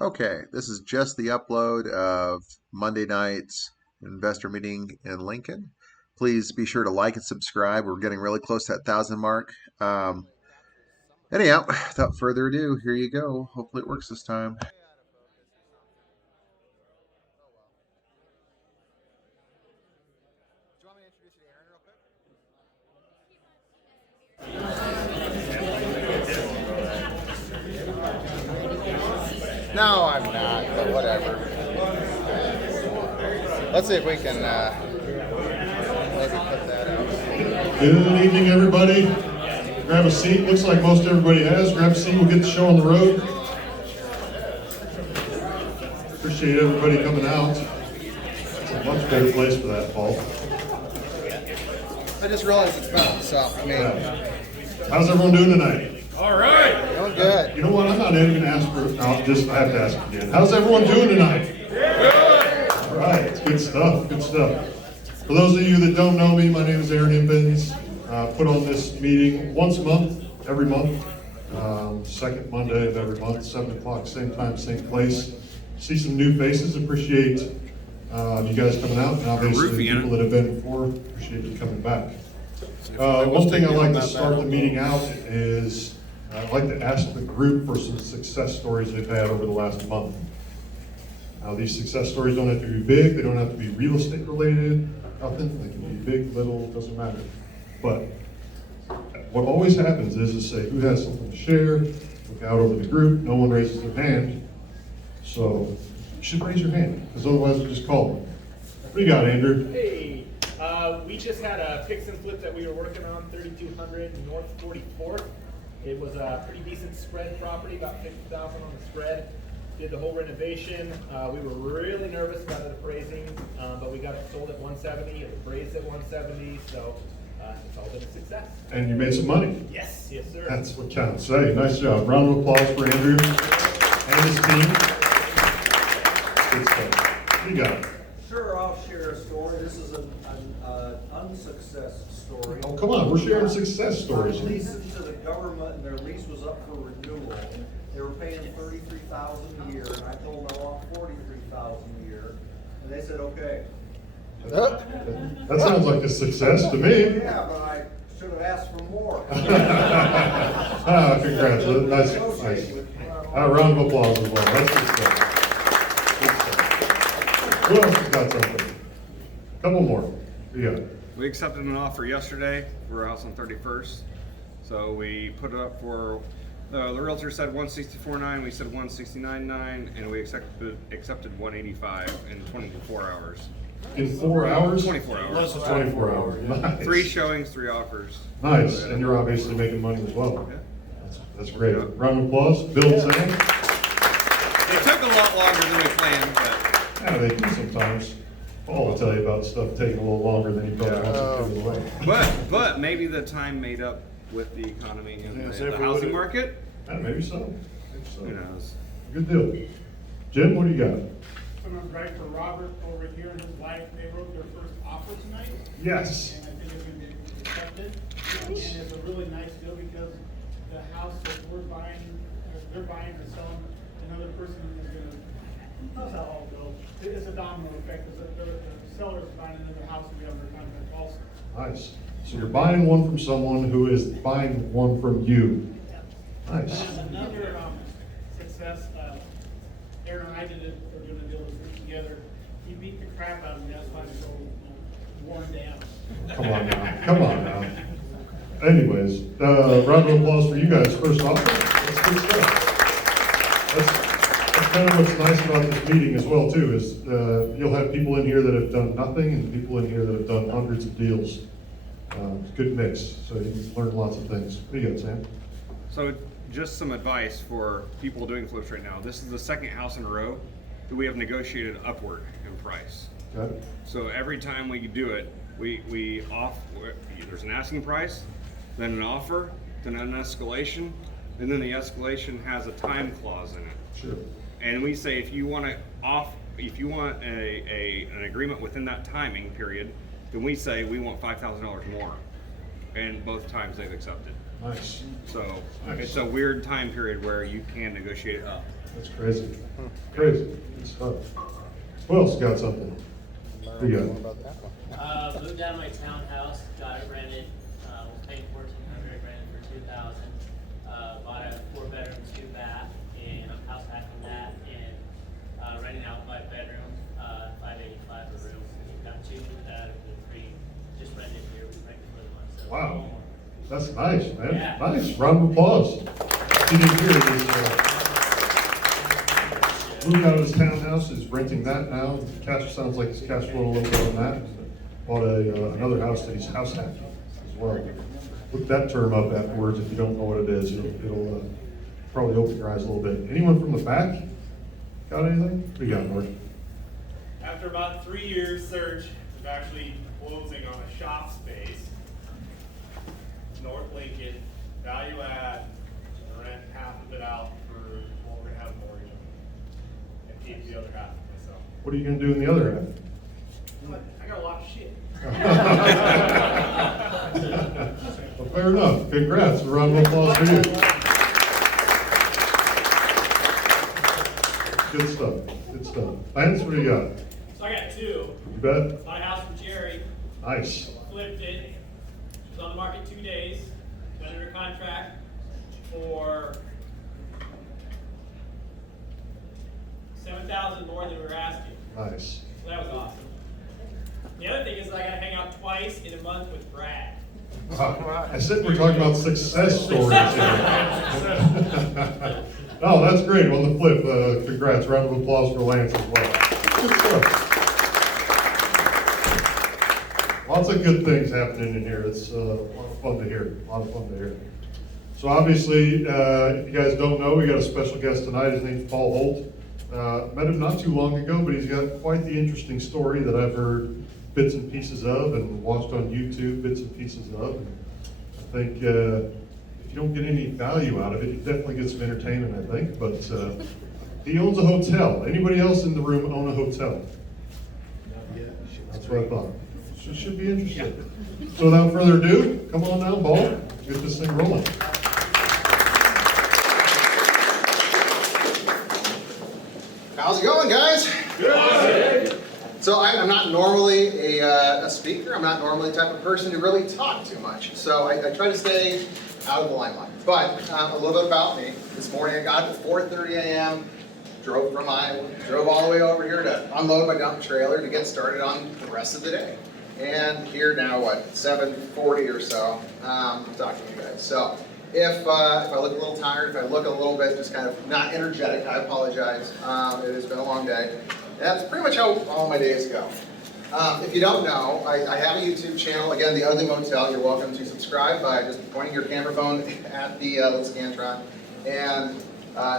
Okay, this is just the upload of Monday night's investor meeting in Lincoln. Please be sure to like and subscribe. We're getting really close to that 1,000 mark. Anyhow, without further ado, here you go. Hopefully it works this time. No, I'm not, but whatever. Let's see if we can maybe put that out. Good evening, everybody. Grab a seat. Looks like most everybody has. Grab a seat. We'll get the show on the road. Appreciate everybody coming out. It's a much better place for that, Paul. I just realized it's not, so, I mean, Yeah. How's everyone doing tonight? All right. doing good. You know what? I'm not even going to ask for it. I have to ask again. How's everyone doing tonight? All right. It's good stuff. Good stuff. For those of you that don't know me, my name is Aaron Imbens. Put on this meeting once a month, every month. Second Monday of every month, 7 o'clock, same time, same place. See some new faces. Appreciate you guys coming out. And obviously, the people that have been before, appreciate you coming back. One thing I'd like to start the meeting out is I'd like to ask the group for some success stories they've had over the last month. Now, these success stories don't have to be big. They don't have to be real estate related. Nothing. They can be big, little, doesn't matter. But what always happens is say, who has something to share? Look out over the group. No one raises their hand. So you should raise your hand, because otherwise we'll just call them. What do you got, Andrew? Hey, we just had a fix and flip that we were working on, 3200 North 44th. It was a pretty decent spread property, about 50,000 on the spread. Did the whole renovation. We were really nervous about it appraising, but we got it sold at 170. It appraised at 170, so it's all been a success. And you made some money. Yes, yes, sir. That's what counts. Hey, nice job. Round of applause for Andrew and his team. Good stuff. What do you got? Sure, I'll share a story. This is an unsuccess story. Oh, come on. We're sharing success stories. I'm leasing to the government, and their lease was up for renewal. They were paying $33,000 a year, and I told them I want $43,000 a year, and they said, okay. That sounds like a success to me. Yeah, but I should have asked for more. Congrats. Nice. Round of applause as well. That's good stuff. Good stuff. Who else has got something? Couple more. Yeah. We accepted an offer yesterday for a house on 31st. So we put it up for, the realtor said 164.9, we said 169.9, and we accepted 185 in 24 hours. In 4 hours? 24 hours. 24 hours. Nice. 3 showings, 3 offers. Nice. And you're obviously making money as well. Yeah. That's great. Yeah. Round of applause. Bill and Sam. It took a lot longer than we planned, but Yeah, they do sometimes. Paul will tell you about stuff taking a little longer than he probably wants it to away. but maybe the time made up with the economy and the housing market. Yeah, maybe so. Maybe so. Who knows? Good deal. Jim, what do you got? Someone right for Robert over here and his wife, they wrote their first offer tonight. Yes. And I think it's gonna be accepted. And it's a really nice deal because the house that we're buying, they're buying and selling, another person is gonna, that's how it all goes. It's a domino effect, because the seller's buying another house and we have their contract also. Nice. So you're buying one from someone who is buying one from you. Nice. And another success, Aaron and I did it, we're doing a deal this week together. He beat the crap out of me, that's why I'm so worn down. Come on now. Come on now. Anyways, round of applause for you guys. First off, that's good stuff. That's kind of what's nice about this meeting as well too, is you'll have people in here that have done nothing and people in here that have done hundreds of deals. It's a good mix, so you can learn lots of things. What do you got, Sam? So just some advice for people doing flips right now. This is the second house in a row that we have negotiated upward in price. Okay. So every time we do it, there's an asking price, then an offer, then an escalation, and then the escalation has a time clause in it. Sure. And we say if you want an agreement within that timing period, then we say we want $5,000 more. And both times they've accepted. Nice. So Nice. it's a weird time period where you can negotiate up. That's crazy. Crazy. Good stuff. Who else got something? Who you got? About that one. Moved out of my townhouse, got it rented, was paying $1,400, rented for $2,000. Bought a 4-bedroom, 2-bath, and I'm house hacking that and renting out my bedroom, $585 a room. Got 2 out of the 3, just rented here right before the month. So Wow. That's nice, man. Yeah. Nice. Round of applause. He didn't hear this. Moved out of his townhouse, is renting that now. Cash sounds like he's cash flowing a little bit on that. Bought another house that he's house hacking as well. Look that term up afterwards if you don't know what it is. It'll probably open your eyes a little bit. Anyone from the back got anything? What do you got, Mark? After about 3 years search, we're actually closing on a shop space, North Lincoln, value add, rent half of it out for what we're gonna have mortgage on, and keep the other half for myself. What are you gonna do in the other half? I got a lot of shit. Well, fair enough. Congrats. A round of applause for you. Good stuff. Good stuff. Lance, what do you got? So I got 2. You bet. My house from Jerry, Nice. flipped it. It was on the market 2 days. Got under contract for $7,000 more than we were asking. Nice. So that was awesome. The other thing is I got to hang out twice in a month with Brad. I said we're talking about success stories here. Oh, that's great. On the flip, congrats. Round of applause for Lance as well. Good stuff. Lots of good things happening in here. It's a lot of fun to hear. A lot of fun to hear. So obviously, if you guys don't know, we got a special guest tonight. His name's Paul Holt. Met him not too long ago, but he's got quite the interesting story that I've heard bits and pieces of and watched on YouTube bits and pieces of. And I think if you don't get any value out of it, you definitely get some entertainment, I think. But he owns a hotel. Anybody else in the room own a hotel? That's what I thought. Should be interesting. So without further ado, come on now, Paul. Get this thing rolling. How's it going, guys? Good. So I'm not normally a speaker. I'm not normally the type of person to really talk too much. So I try to stay out of the limelight. But a little bit about me. This morning I got up at 4:30 a.m., drove from Iowa, drove all the way over here to unload my dump trailer to get started on the rest of the day. And here now, what, 7:40 or so, I'm talking to you guys. So if I look a little tired, if I look a little bit just kind of not energetic, I apologize. It has been a long day. And that's pretty much how all my days go. If you don't know, I have a YouTube channel. Again, The Ugly Motel. You're welcome to subscribe by just pointing your camera phone at the little Scantron, and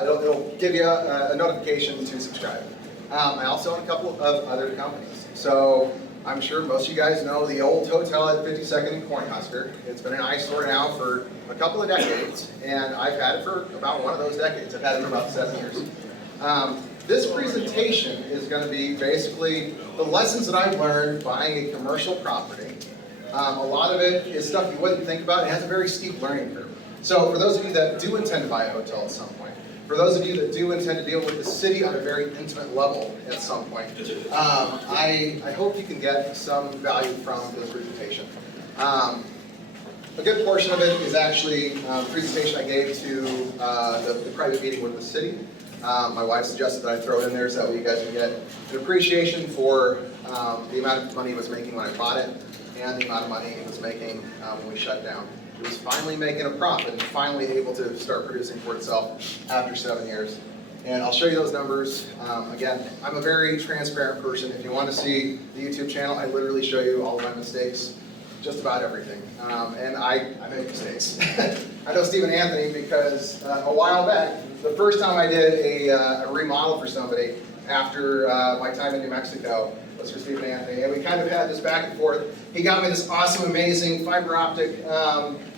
it'll give you a notification to subscribe. I also own a couple of other companies. So I'm sure most of you guys know the old hotel at 52nd and Cornhusker. It's been an eyesore now for a couple of decades, and I've had it for about one of those decades. I've had it for about 7 years. This presentation is going to be basically the lessons that I've learned buying a commercial property. A lot of it is stuff you wouldn't think about. It has a very steep learning curve. So for those of you that do intend to buy a hotel at some point, for those of you that do intend to deal with the city on a very intimate level at some point, I hope you can get some value from this presentation. A good portion of it is actually a presentation I gave to the private meeting with the city. My wife suggested that I throw it in there so that way you guys can get an appreciation for the amount of money it was making when I bought it and the amount of money it was making when we shut down. It was finally making a profit and finally able to start producing for itself after 7 years. And I'll show you those numbers. Again, I'm a very transparent person. If you want to see the YouTube channel, I literally show you all of my mistakes, just about everything. And I make mistakes. I know Steve and Anthony because a while back, the first time I did a remodel for somebody after my time in New Mexico was for Steve and Anthony. And we kind of had this back and forth. He got me this awesome, amazing fiber optic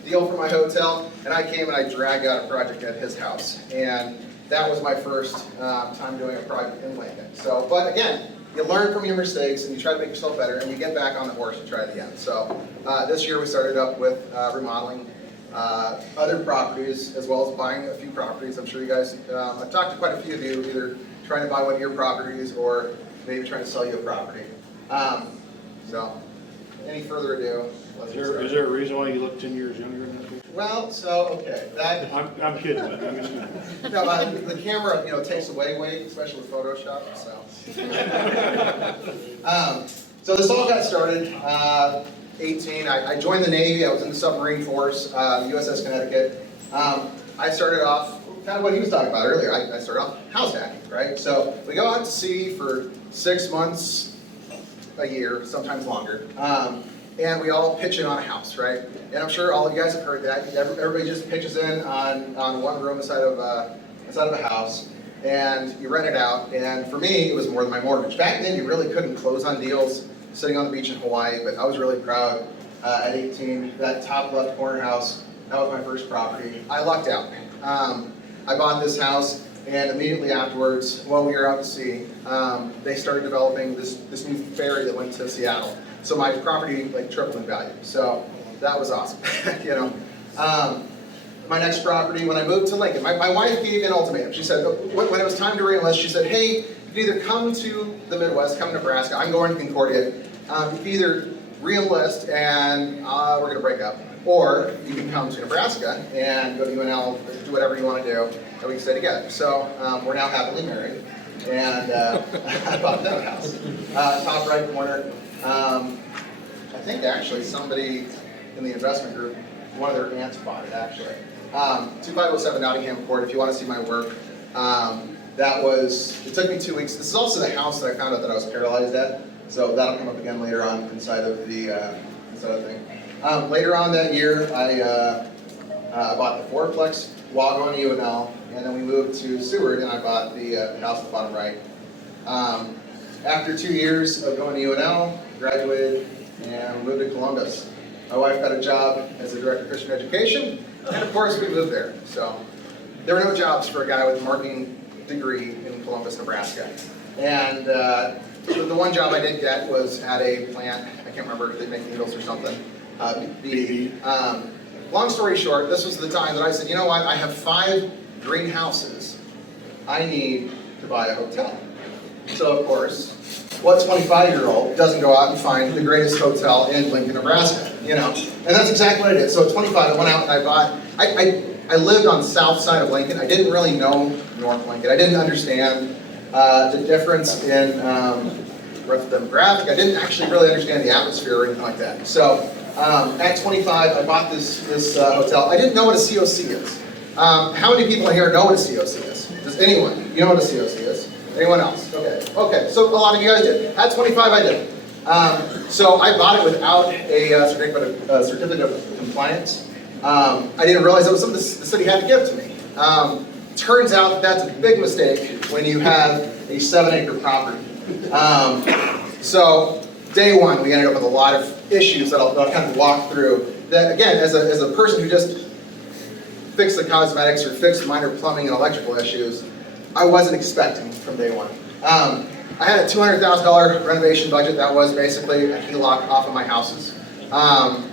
deal for my hotel, and I came and I dragged out a project at his house. And that was my first time doing a project in Lincoln. So, but again, you learn from your mistakes and you try to make yourself better and you get back on the horse and try it again. So this year we started up with remodeling. other properties, as well as buying a few properties. I'm sure you guys, I've talked to quite a few of you, either trying to buy one of your properties or maybe trying to sell you a property. So, any further ado, let's get started. Is there a reason why you look 10 years younger than that picture? Well, so, okay, that, I'm kidding, but I'm just kidding. no, the camera, you know, takes away weight, especially with Photoshop, so. So this all got started, 18, I joined the Navy, I was in the submarine force, USS Connecticut. I started off, kind of what he was talking about earlier, I started off house hacking, right? So we go out to sea for 6 months, a year, sometimes longer. And we all pitch in on a house, right? And I'm sure all of you guys have heard that. Everybody just pitches in on one room inside of a house, and you rent it out. And for me, it was more than my mortgage. Back then, you really couldn't close on deals sitting on the beach in Hawaii, but I was really proud at 18, that top left corner house, that was my first property. I lucked out. I bought this house, and immediately afterwards, while we were out to sea, they started developing this new ferry that went to Seattle. So my property like tripled in value. So that was awesome, you know. My next property, when I moved to Lincoln, my wife gave me an ultimatum. She said, when it was time to re-enlist, she said, hey, you can either come to the Midwest, come to Nebraska, I'm going to Concordia. You can either re-enlist and we're gonna break up, or you can come to Nebraska and go to UNL, do whatever you want to do, and we can stay together. So we're now happily married, and I bought that house. Top right corner. I think actually somebody in the investment group, one of their aunts bought it actually. 2507 Nottingham Court, if you want to see my work. It took me 2 weeks. This is also the house that I found out that I was paralyzed at. So that'll come up again later on inside of the thing. Later on that year, I bought the fourplex while going to UNL, and then we moved to Seward, and I bought the house at the bottom right. After 2 years of going to UNL, graduated and moved to Columbus. My wife got a job as a director of Christian education, and of course we moved there. So there were no jobs for a guy with a marketing degree in Columbus, Nebraska. And the one job I did get was at a plant, I can't remember if they make needles or something, long story short, this was the time that I said, you know what, I have 5 greenhouses. I need to buy a hotel. So of course, what 25-year-old doesn't go out and find the greatest hotel in Lincoln, Nebraska, you know? And that's exactly what I did. So at 25, I went out and I bought, I lived on the south side of Lincoln. I didn't really know North Lincoln. I didn't understand the difference in the demographic. I didn't actually really understand the atmosphere or anything like that. So at 25, I bought this hotel. I didn't know what a COC is. How many people in here know what a COC is? Does anyone? You know what a COC is? Anyone else? Okay, so a lot of you guys did. At 25, I did. So I bought it without a certificate of compliance. I didn't realize that was something the city had to give to me. Turns out that's a big mistake when you have a 7-acre property. So day one, we ended up with a lot of issues that I'll kind of walk through. That again, as a person who just fixed the cosmetics or fixed minor plumbing and electrical issues, I wasn't expecting from day one. I had a $200,000 renovation budget that was basically a HELOC off of my houses.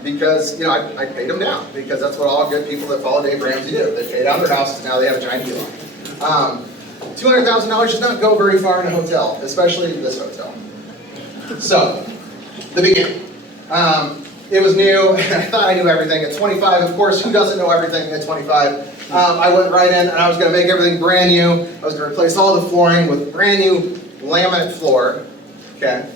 Because, you know, I paid them down, because that's what all good people that follow Dave Ramsey do. They pay down their houses, now they have a giant HELOC. $200,000 does not go very far in a hotel, especially this hotel. So, the beginning. It was new, and I thought I knew everything. At 25, of course, who doesn't know everything at 25? I went right in, and I was going to make everything brand new. I was going to replace all the flooring with brand new laminate floor, okay?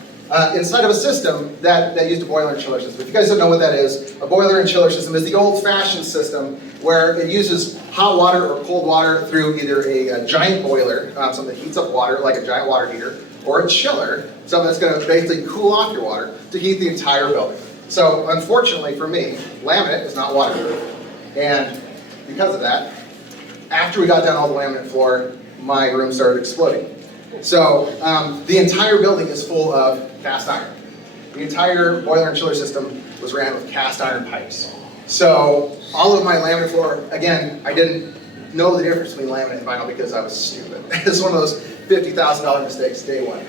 Inside of a system that used a boiler and chiller system. If you guys don't know what that is, a boiler and chiller system is the old-fashioned system where it uses hot water or cold water through either a giant boiler, something that heats up water like a giant water heater, or a chiller, something that's going to basically cool off your water to heat the entire building. So unfortunately for me, laminate is not waterproof, and because of that, after we got down all the laminate floor, my room started exploding. So the entire building is full of cast iron. The entire boiler and chiller system was ran with cast iron pipes. So all of my laminate floor, again, I didn't know the difference between laminate and vinyl because I was stupid. It's one of those $50,000 mistakes day one.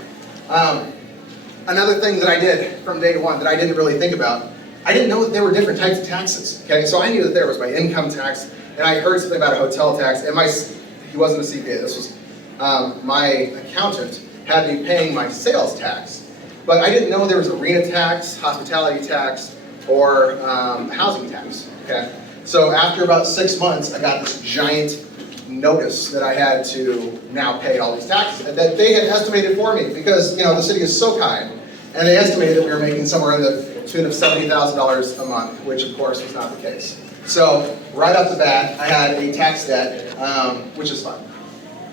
Another thing that I did from day one that I didn't really think about, I didn't know that there were different types of taxes, okay? So I knew that there was my income tax, and I heard something about a hotel tax, and he wasn't a CPA, this was my accountant had me paying my sales tax. But I didn't know there was arena tax, hospitality tax, or housing tax, okay? So after about 6 months, I got this giant notice that I had to now pay all these taxes that they had estimated for me because, the city is so kind, and they estimated that we were making somewhere in the tune of $70,000 a month, which of course was not the case. So right off the bat, I had a tax debt, which is fun.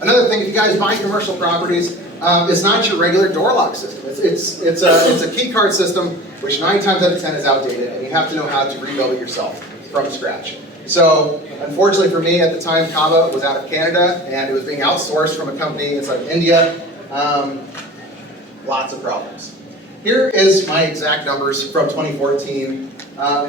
Another thing, if you guys buy commercial properties, it's not your regular door lock system. It's a key card system, which 9 times out of 10 is outdated, and you have to know how to rebuild it yourself from scratch. So unfortunately for me at the time, Kava was out of Canada, and it was being outsourced from a company inside of India. Lots of problems. Here is my exact numbers from 2014.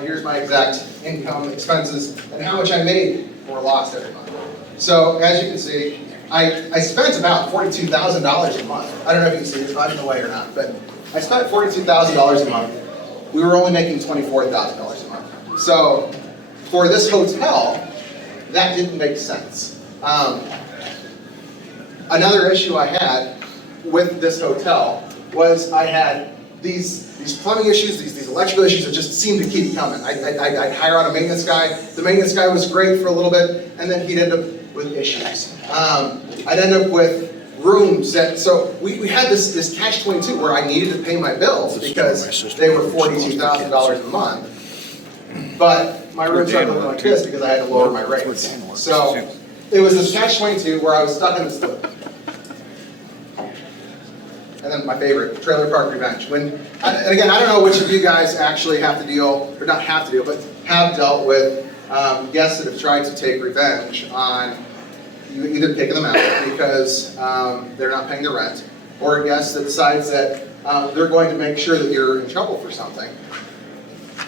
Here's my exact income, expenses, and how much I made or lost every month. So as you can see, I spent about $42,000 a month. I don't know if you can see, it's not in the way or not, but I spent $42,000 a month. We were only making $24,000 a month. So for this hotel, that didn't make sense. Another issue I had with this hotel was I had these plumbing issues, these electrical issues that just seemed to keep coming. I'd hire out a maintenance guy. The maintenance guy was great for a little bit, and then he'd end up with issues. I'd end up with rooms that, so we had this catch-22 where I needed to pay my bills because they were $42,000 a month. But my room started looking like this because I had to lower my rates. So it was this catch-22 where I was stuck in this loop. And then my favorite, trailer park revenge. And again, I don't know which of you guys actually have to deal, or not have to deal, but have dealt with guests that have tried to take revenge on you either kicking them out because they're not paying the rent, or a guest that decides that they're going to make sure that you're in trouble for something.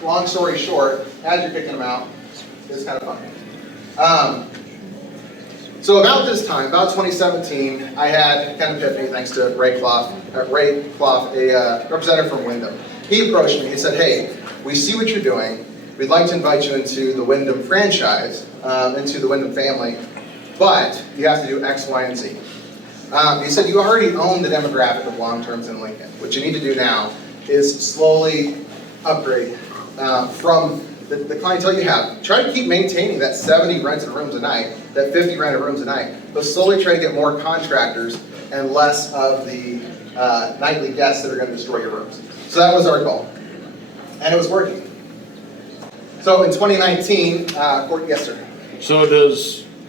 Long story short, as you're kicking them out, it's kind of funny. So about this time, about 2017, I had kind of epiphany thanks to Ray Clough, a representative from Wyndham. He approached me, he said, hey, we see what you're doing. We'd like to invite you into the Wyndham franchise, into the Wyndham family, but you have to do X, Y, and Z. He said, you already own the demographic of long-terms in Lincoln. What you need to do now is slowly upgrade from the clientele you have. Try to keep maintaining that 70 rented rooms a night, that 50 rented rooms a night, but slowly try to get more contractors and less of the nightly guests that are going to destroy your rooms. So that was our goal. And it was working. So in 2019, yes sir. So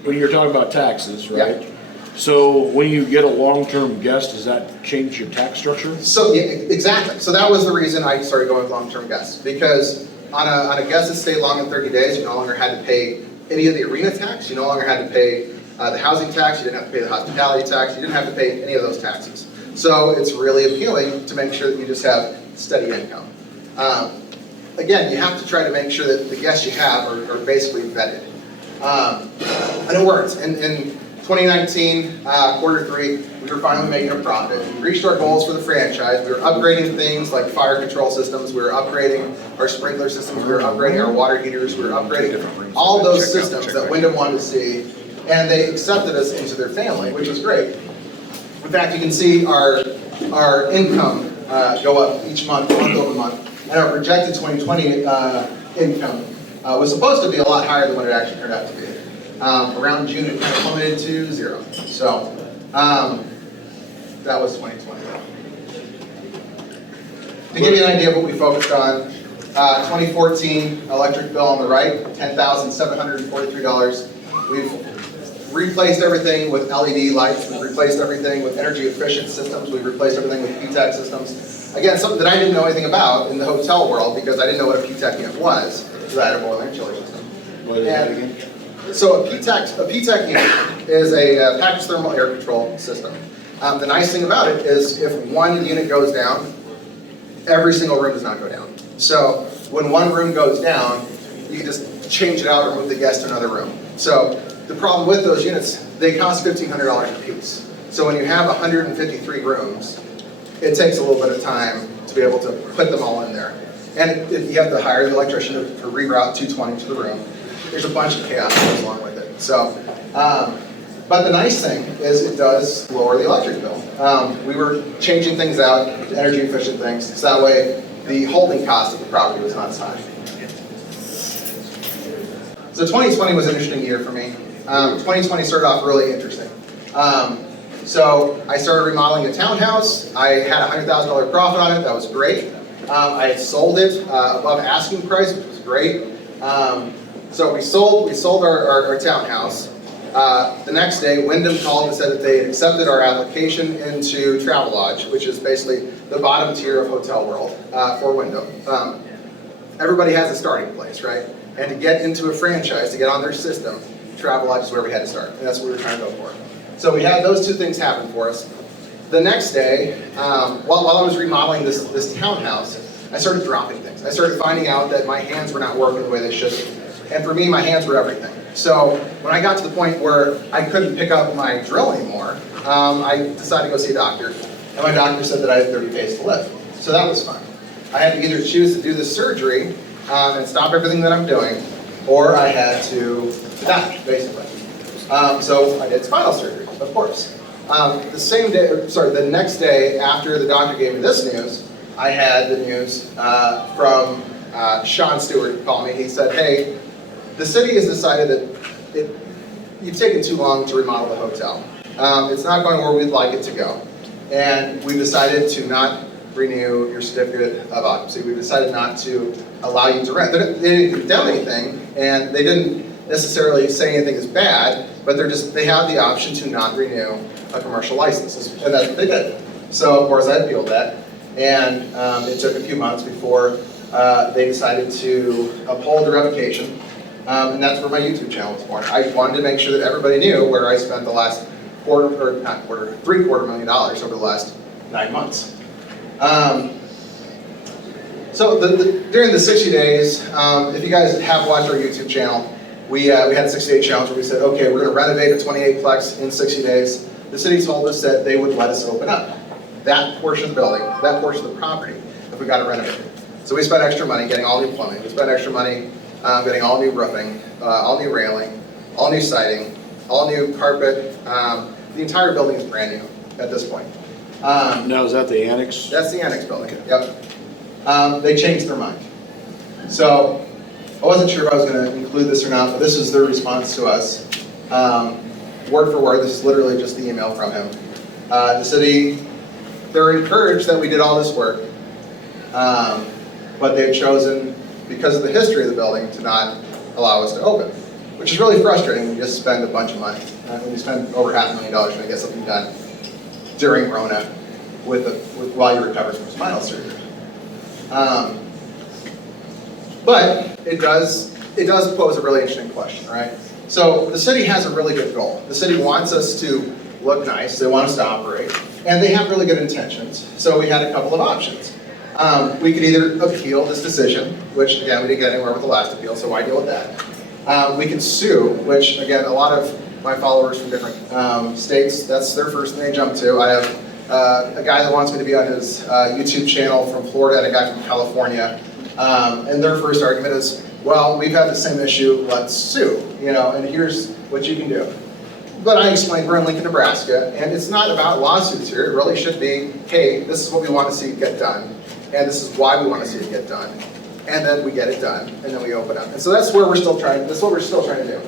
when you're talking about taxes, right? Yeah. So when you get a long-term guest, does that change your tax structure? So yeah, exactly. So that was the reason I started going with long-term guests, because on a guest that stayed longer than 30 days, you no longer had to pay any of the arena tax, you no longer had to pay the housing tax, you didn't have to pay the hospitality tax, you didn't have to pay any of those taxes. So it's really appealing to make sure that you just have steady income. Again, you have to try to make sure that the guests you have are basically vetted. And it worked. In 2019, quarter 3, we were finally making a profit. We reached our goals for the franchise. We were upgrading things like fire control systems. We were upgrading our sprinkler systems. We were upgrading our water heaters. We were upgrading all those systems that Wyndham wanted to see. And they accepted us into their family, which was great. In fact, you can see our income go up each month over month. And our projected 2020 income was supposed to be a lot higher than what it actually turned out to be. Around June, it kind of plummeted to 0. So that was 2020. To give you an idea of what we focused on, 2014 electric bill on the right, $10,743. We've replaced everything with LED lights. We've replaced everything with energy efficient systems. We've replaced everything with PTAC systems. Again, something that I didn't know anything about in the hotel world because I didn't know what a PTAC unit was, because I had a boiler and chiller system. What is that again? So a PTAC unit is a packaged thermal air control system. The nice thing about it is if one unit goes down, every single room does not go down. So when one room goes down, you can just change it out or move the guest to another room. So the problem with those units, they cost $1,500 a piece. So when you have 153 rooms, it takes a little bit of time to be able to put them all in there. And you have to hire the electrician to reroute 220 to the room. There's a bunch of chaos that goes along with it. So, but the nice thing is it does lower the electric bill. We were changing things out to energy efficient things, so that way the holding cost of the property was not as high. So 2020 was an interesting year for me. 2020 started off really interesting. So I started remodeling a townhouse. I had a $100,000 profit on it. That was great. I had sold it above asking price, which was great. So we sold our townhouse. The next day, Wyndham called and said that they had accepted our application into Travelodge, which is basically the bottom tier of hotel world for Wyndham. Everybody has a starting place, right? And to get into a franchise, to get on their system, Travelodge is where we had to start, and that's what we were trying to go for. So we had those two things happen for us. The next day, while I was remodeling this townhouse, I started dropping things. I started finding out that my hands were not working the way they should be. And for me, my hands were everything. So when I got to the point where I couldn't pick up my drill anymore, I decided to go see a doctor. And my doctor said that I had 30 days to live. So that was fun. I had to either choose to do this surgery and stop everything that I'm doing, or I had to die, basically. So I did spinal surgery, of course. The next day after the doctor gave me this news, I had the news from Sean Stewart call me. He said, hey, the city has decided that you've taken too long to remodel the hotel. It's not going where we'd like it to go. And we decided to not renew your certificate of occupancy. We decided not to allow you to rent. They didn't condemn anything, and they didn't necessarily say anything is bad, but they have the option to not renew a commercial license, and that's what they did. So of course I appealed that, and it took a few months before they decided to uphold the revocation, and that's where my YouTube channel was born. I wanted to make sure that everybody knew where I spent the last $750,000 over the last 9 months. So during the 60 days, if you guys have watched our YouTube channel, we had a 60-day challenge where we said, okay, we're going to renovate a 28-plex in 60 days. The city told us that they would let us open up that portion of the building, that portion of the property, if we got it renovated. So we spent extra money getting all new plumbing. We spent extra money getting all new roofing, all new railing, all new siding, all new carpet. The entire building is brand new at this point. Now, is that the annex? That's the annex building, yep. They changed their mind. So I wasn't sure if I was going to include this or not, but this is their response to us. Word for word, this is literally just the email from him. The city, they're encouraged that we did all this work, but they've chosen, because of the history of the building, to not allow us to open, which is really frustrating when you just spend a bunch of money. When you spend over $500,000 trying to get something done during Rona while you recover from spinal surgery. But it does pose a really interesting question, right? So the city has a really good goal. The city wants us to look nice, they want us to operate, and they have really good intentions. So we had a couple of options. We could either appeal this decision, which again, we didn't get anywhere with the last appeal, so why deal with that? We could sue, which again, a lot of my followers from different states, that's their first thing they jump to. I have a guy that wants me to be on his YouTube channel from Florida and a guy from California. And their first argument is, well, we've had the same issue, let's sue, and here's what you can do. But I explained we're in Lincoln, Nebraska, and it's not about lawsuits here. It really should be, hey, this is what we want to see get done, and this is why we want to see it get done. And then we get it done, and then we open up. And so that's what we're still trying to do.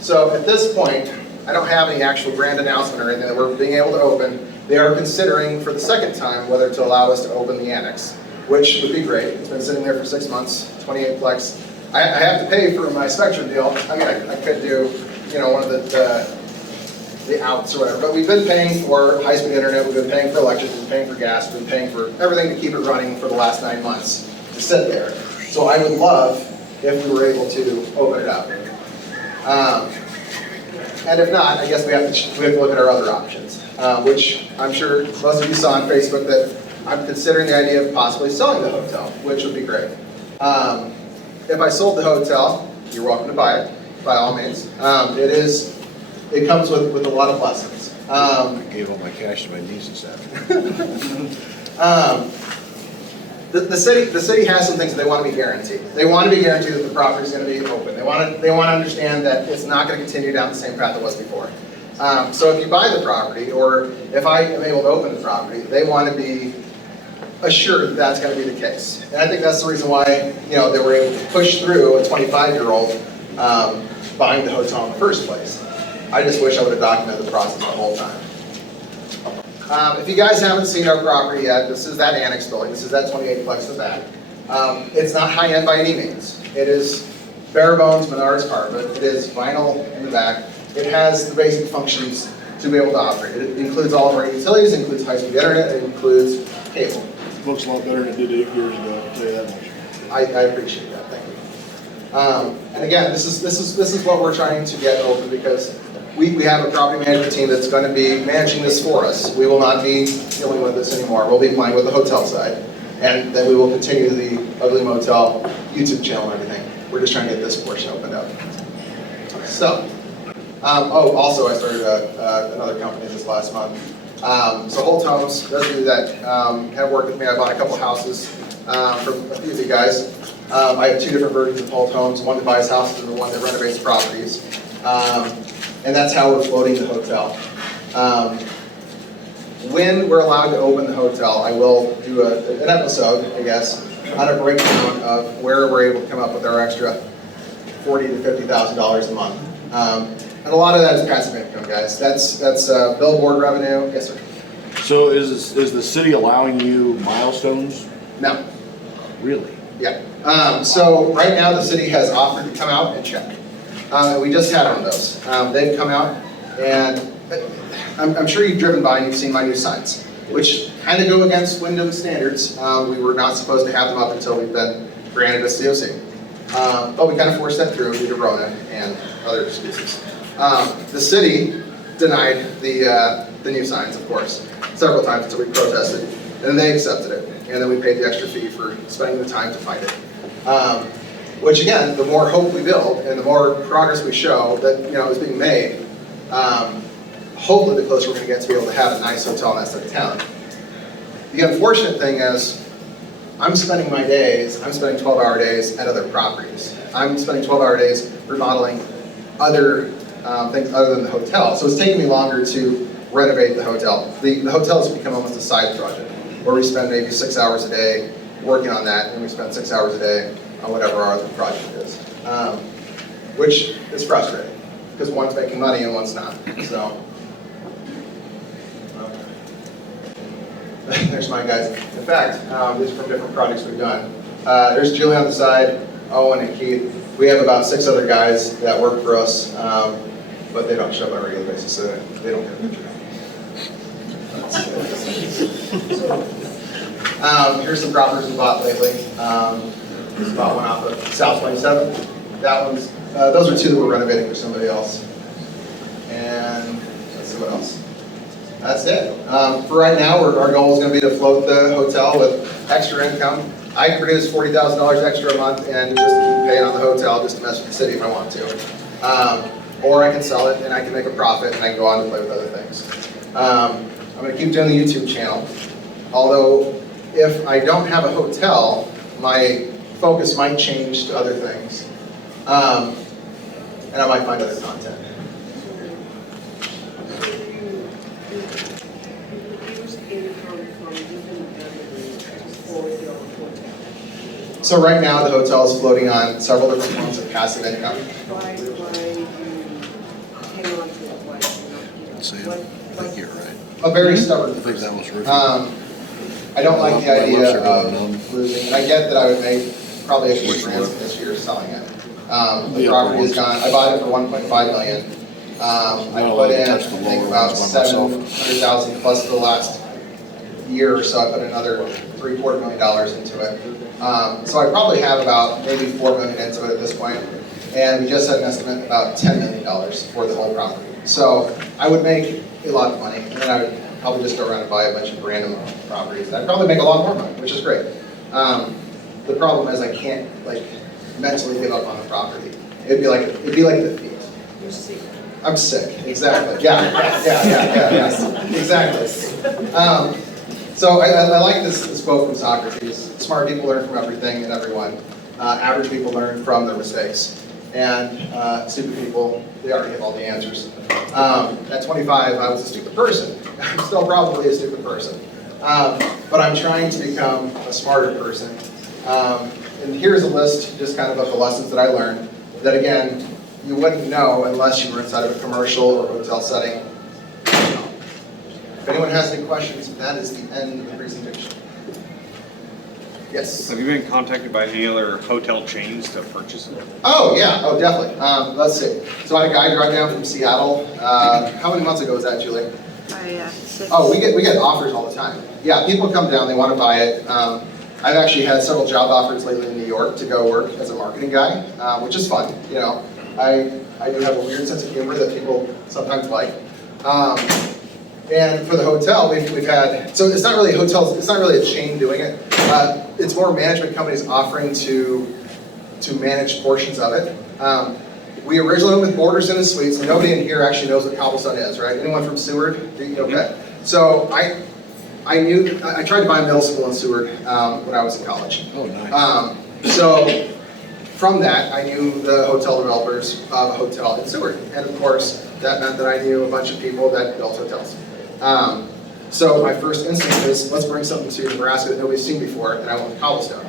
So at this point, I don't have any actual grand announcement or anything that we're being able to open. They are considering for the second time whether to allow us to open the annex, which would be great. It's been sitting there for 6 months, 28-plex. I have to pay for my Spectrum deal. I mean, I could do, one of the outs or whatever, but we've been paying for high-speed internet, we've been paying for electric, we've been paying for gas, we've been paying for everything to keep it running for the last 9 months to sit there. So I would love if we were able to open it up. And if not, I guess we have to look at our other options, which I'm sure most of you saw on Facebook that I'm considering the idea of possibly selling the hotel, which would be great. If I sold the hotel, you're welcome to buy it, by all means. It comes with a lot of blessings. I gave all my cash to my niece this afternoon. the city has some things that they want to be guaranteed. They want to be guaranteed that the property is going to be open. They want to understand that it's not going to continue down the same path it was before. So if you buy the property, or if I am able to open the property, they want to be assured that that's going to be the case. And I think that's the reason why, you know, they were able to push through a 25-year-old buying the hotel in the first place. I just wish I would have documented the process the whole time. If you guys haven't seen our property yet, this is that annex building. This is that 28-plex in the back. It's not high-end by any means. It is bare bones Menards carpet. It is vinyl in the back. It has the basic functions to be able to operate. It includes all of our utilities, it includes high-speed internet, it includes cable. Looks a lot better than it did 8 years ago, I'll tell you that much. I appreciate that, thank you. And again, this is what we're trying to get open, because we have a property management team that's going to be managing this for us. We will not be dealing with this anymore. We'll be playing with the hotel side, and then we will continue the Ugly Motel YouTube channel and everything. We're just trying to get this portion opened up. So, also I started another company this last month. So Holt Homes, those of you that have worked with me, I bought a couple houses from a few of you guys. I have two different versions of Holt Homes, one that buys houses and the one that renovates properties. And that's how we're floating the hotel. When we're allowed to open the hotel, I will do an episode, I guess, on a breakdown of where we're able to come up with our extra $40,000 to $50,000 a month. And a lot of that is passive income, guys. That's billboard revenue. Yes, sir. So is the city allowing you milestones? No. Really? Yeah. So right now the city has offered to come out and check. And we just had one of those. They've come out, and I'm sure you've driven by and you've seen my new signs, which kind of go against Wyndham standards. We were not supposed to have them up until we've been granted a COC. But we kind of forced that through due to Rona and other excuses. The city denied the new signs, of course, several times until we protested, and then they accepted it, and then we paid the extra fee for spending the time to find it. Which again, the more hope we build and the more progress we show that is being made, hopefully the closer we're going to get to be able to have a nice hotel in that side of town. The unfortunate thing is, I'm spending 12-hour days at other properties. I'm spending 12-hour days remodeling other things other than the hotel. So it's taking me longer to renovate the hotel. The hotel has become almost a side project, where we spend maybe 6 hours a day working on that, and we spend 6 hours a day on whatever our other project is, which is frustrating, because one's making money and one's not. So, there's my guys. In fact, these are from different projects we've done. There's Julie on the side, Owen and Keith. We have about 6 other guys that work for us, but they don't show up on a regular basis, so they don't get a picture. Here's some properties we bought lately. Just bought one off of South 27. That one's, those are 2 that we're renovating for somebody else. And let's see what else. That's it. For right now, our goal is going to be to float the hotel with extra income. I can produce $40,000 extra a month and just keep paying on the hotel just to mess with the city if I want to. Or I can sell it and I can make a profit and I can go on to play with other things. I'm going to keep doing the YouTube channel. Although, if I don't have a hotel, my focus might change to other things. And I might find other content. So right now the hotel is floating on several different forms of passive income. Why do you hang on to it? Why Let's see. I think you're right. A very stubborn I think person. that was Ricky. I don't like the idea of losing, and I get that I would make probably a few grand this year selling it. The property is gone. I bought it for $1.5 million. I put in, I think, about $700,000 plus the last year or so. I put another $750,000 into it. So I probably have about maybe $4 million into it at this point, and we just had an estimate about $10 million for the whole property. So I would make a lot of money, and then I would probably just go around and buy a bunch of random properties. I'd probably make a lot more money, which is great. The problem is I can't mentally give up on the property. It'd be like defeat. You're sick. I'm sick. Exactly. Yeah. Exactly. So I like this quote from Socrates. smart people learn from everything and everyone. Average people learn from their mistakes. And stupid people, they already have all the answers. At 25, I was a stupid person. I'm still probably a stupid person. But I'm trying to become a smarter person. And here's a list just kind of the lessons that I learned that, again, you wouldn't know unless you were inside of a commercial or hotel setting. If anyone has any questions, that is the end of the presentation. Yes? Have you been contacted by any other hotel chains to purchase it? Oh, yeah. Oh, definitely. Let's see. So I had a guy drive down from Seattle. How many months ago was that, Julie? 6. Oh, we get offers all the time. Yeah, people come down, they want to buy it. I've actually had several job offers lately in New York to go work as a marketing guy, which is fun. You know, I do have a weird sense of humor that people sometimes like. And for the hotel, we've had, so it's not really hotels, it's not really a chain doing it. It's more management companies offering to manage portions of it. We originally went with Borders in the Suites, and nobody in here actually knows what cobblestone is, right? Anyone from Seward? Okay. So I tried to buy middle school in Seward when I was in college. Oh, nice. So from that, I knew the hotel developers of a hotel in Seward. And of course, that meant that I knew a bunch of people that built hotels. So my first instinct was, let's bring something to Nebraska that nobody's seen before, and I went with cobblestone.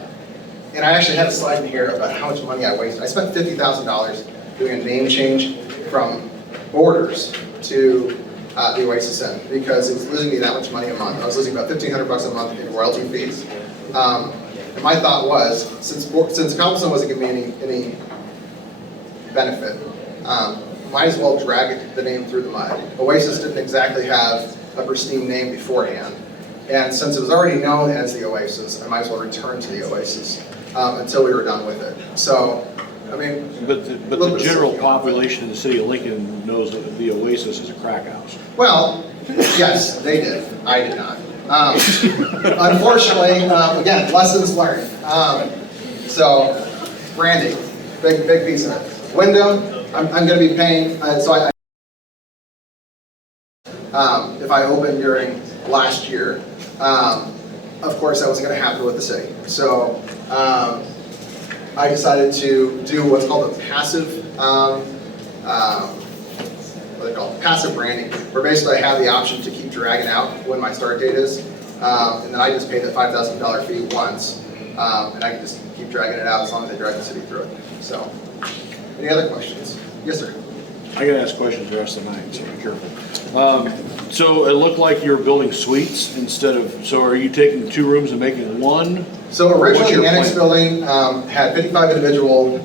And I actually had a slide in here about how much money I wasted. I spent $50,000 doing a name change from Borders to the Oasis Inn because it was losing me that much money a month. I was losing about $1,500 a month in royalty fees. And my thought was, since cobblestone wasn't giving me any benefit, might as well drag the name through the mud. Oasis didn't exactly have a pristine name beforehand. And since it was already known as the Oasis, I might as well return to the Oasis until we were done with it. So, I mean... But the general population in the city of Lincoln knows that the Oasis is a crack house. Well, yes, they did. I did not. Unfortunately, again, lessons learned. So, branding, big piece of it. Window, I'm going to be paying, if I opened during last year, of course that wasn't going to happen with the city. So I decided to do what's called a passive, passive branding, where basically I have the option to keep dragging out when my start date is, and then I just pay the $5,000 fee once, and I can just keep dragging it out as long as I drag the city through it. So, any other questions? Yes, sir. I gotta ask questions the rest of the night, so be careful. So it looked like you're building suites instead of, so are you taking 2 rooms and making 1? So originally the annex building had 55 individual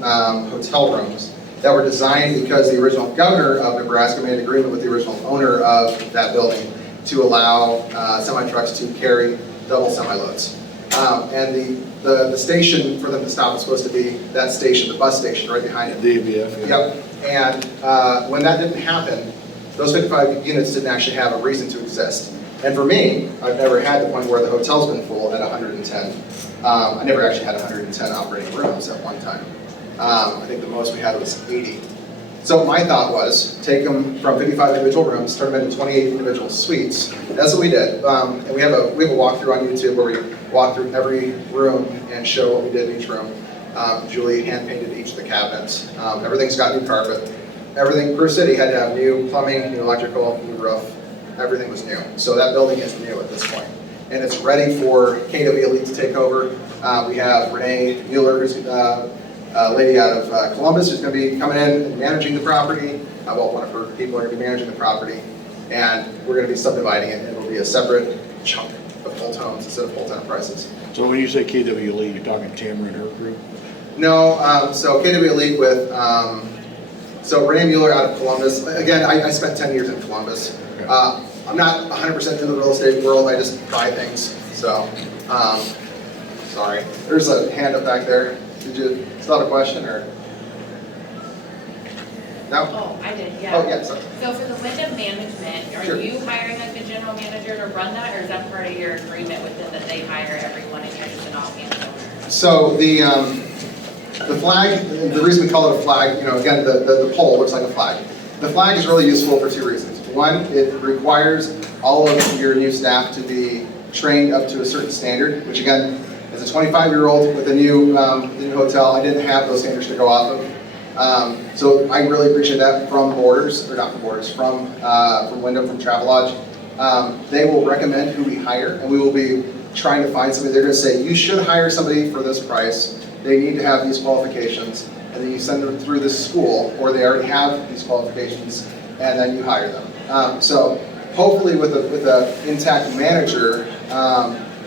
hotel rooms that were designed because the original governor of Nebraska made an agreement with the original owner of that building to allow semi-trucks to carry double semi-loads. And the station for them to stop was supposed to be that station, the bus station right behind it. The ABF. Yeah. Yep. And when that didn't happen, those 55 units didn't actually have a reason to exist. And for me, I've never had the point where the hotel's been full at 110. I never actually had 110 operating rooms at one time. I think the most we had was 80. So my thought was, take them from 55 individual rooms, turn them into 28 individual suites. That's what we did. And we have a walkthrough on YouTube where we walk through every room and show what we did in each room. Julie hand-painted each of the cabinets. Everything's got new carpet. Everything per city had to have new plumbing, new electrical, new roof. Everything was new. So that building is new at this point. And it's ready for KW Elite to take over. We have Renee Mueller, who's a lady out of Columbus, who's going to be coming in and managing the property. Well, one of her people are going to be managing the property. And we're going to be subdividing it, and it will be a separate chunk of Holt homes instead of Holt Enterprises. So when you say KW Elite, you're talking Tamara and her crew? No, so KW Elite with, so Renee Mueller out of Columbus. Again, I spent 10 years in Columbus. Okay. I'm not 100% in the real estate world, I just buy things. So, sorry. There's a hand up back there. Did you still have a question or? No? Oh, I did, yeah. Oh, yeah, sorry. So for the window management, are Sure. you hiring like a general manager to run that, or is that part of your agreement with them that they hire everyone and you're just an offhand owner? So the flag, the reason we call it a flag, you know, again, the pole looks like a flag. The flag is really useful for 2 reasons. One, it requires all of your new staff to be trained up to a certain standard, which again, as a 25-year-old with a new hotel, I didn't have those standards to go off of. So I really appreciate that from Borders, or not from Borders, from Wyndham, from Travelodge. They will recommend who we hire, and we will be trying to find somebody. They're going to say, you should hire somebody for this price. They need to have these qualifications, and then you send them through this school, or they already have these qualifications, and then you hire them. So hopefully with a intact manager,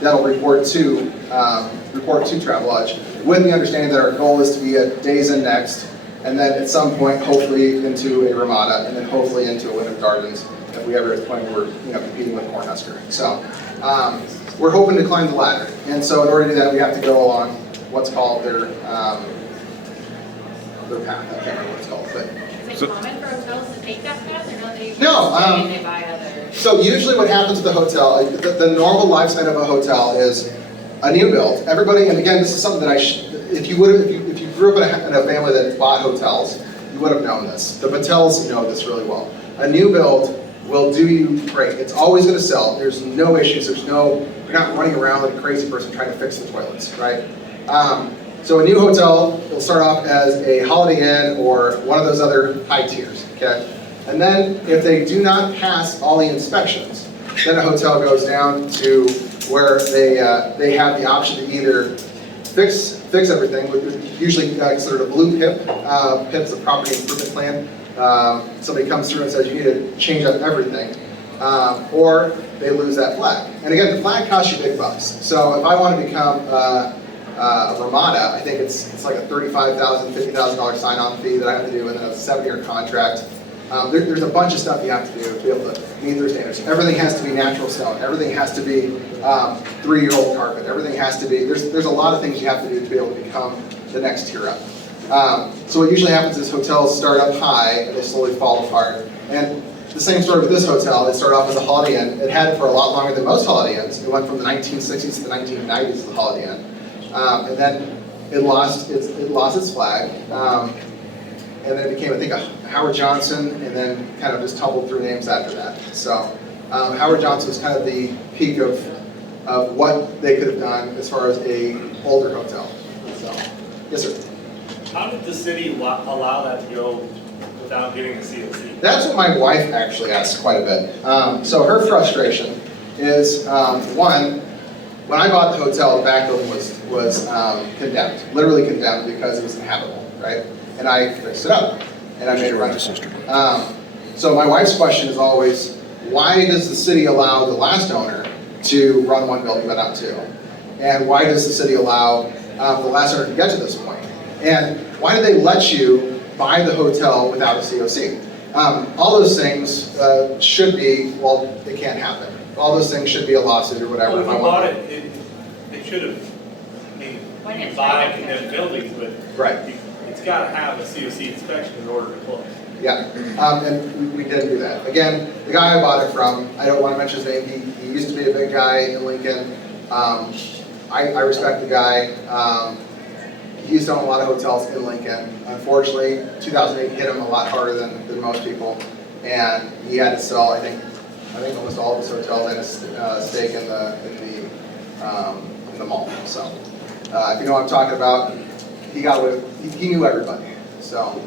that'll report to Travelodge, with the understanding that our goal is to be at Days Inn next, and then at some point, hopefully into a Ramada, and then hopefully into a Wyndham Gardens, if we ever at the point where we're competing with Cornhusker. So we're hoping to climb the ladder, and so in order to do that, we have to go along what's called their path. I can't remember what it's called, but. Is it common for hotels to take that path, or don't they? No. They buy other. So usually what happens with the hotel, the normal lifespan of a hotel is a new build. Everybody, and again, this is something that if you grew up in a family that bought hotels, you would have known this. The Patels know this really well. A new build will do you great. It's always going to sell. There's no issues. You're not running around like a crazy person trying to fix the toilets, right? So a new hotel will start off as a Holiday Inn or one of those other high tiers, okay? And then if they do not pass all the inspections, then a hotel goes down to where they have the option to either fix everything, which is usually considered a blue PIP. PIP is a property improvement plan. Somebody comes through and says you need to change up everything, or they lose that flag. And again, the flag costs you big bucks. So if I want to become a Ramada, I think it's like a $35,000, $50,000 sign-on fee that I have to do, and then a 7-year contract. There's a bunch of stuff you have to do to be able to meet their standards. Everything has to be natural stone. Everything has to be 3-year-old carpet. Everything has to be, there's a lot of things you have to do to be able to become the next tier up. So what usually happens is hotels start up high and they slowly fall apart. And the same story with this hotel. It started off as a Holiday Inn. It had it for a lot longer than most Holiday Inns. It went from the 1960s to the 1990s as a Holiday Inn. And then it lost its flag. And then it became, I think, a Howard Johnson, and then kind of just tumbled through names after that. So Howard Johnson was kind of the peak of what they could have done as far as a older hotel. So, yes, sir. How did the city allow that to go without getting a COC? That's what my wife actually asks quite a bit. So her frustration is, one, when I bought the hotel, the back building was condemned, literally condemned because it was inhabitable, right? And I fixed it up, and I made it run. So my wife's question is always, why does the city allow the last owner to run one building but not two? And why does the city allow the last owner to get to this point? And why do they let you buy the hotel without a COC? All those things should be, well, they can't happen. All those things should be a lawsuit or whatever. Well, if you bought it, they should have, you buy condemned buildings, but right. It's got to have a COC inspection in order to close. Yeah, and we did do that. Again, the guy I bought it from, I don't want to mention his name, he used to be a big guy in Lincoln. I respect the guy. He used to own a lot of hotels in Lincoln. Unfortunately, 2008 hit him a lot harder than most people, and he had to sell, I think almost all of his hotels and his stake in the mall. So, if you know what I'm talking about, he knew everybody. So,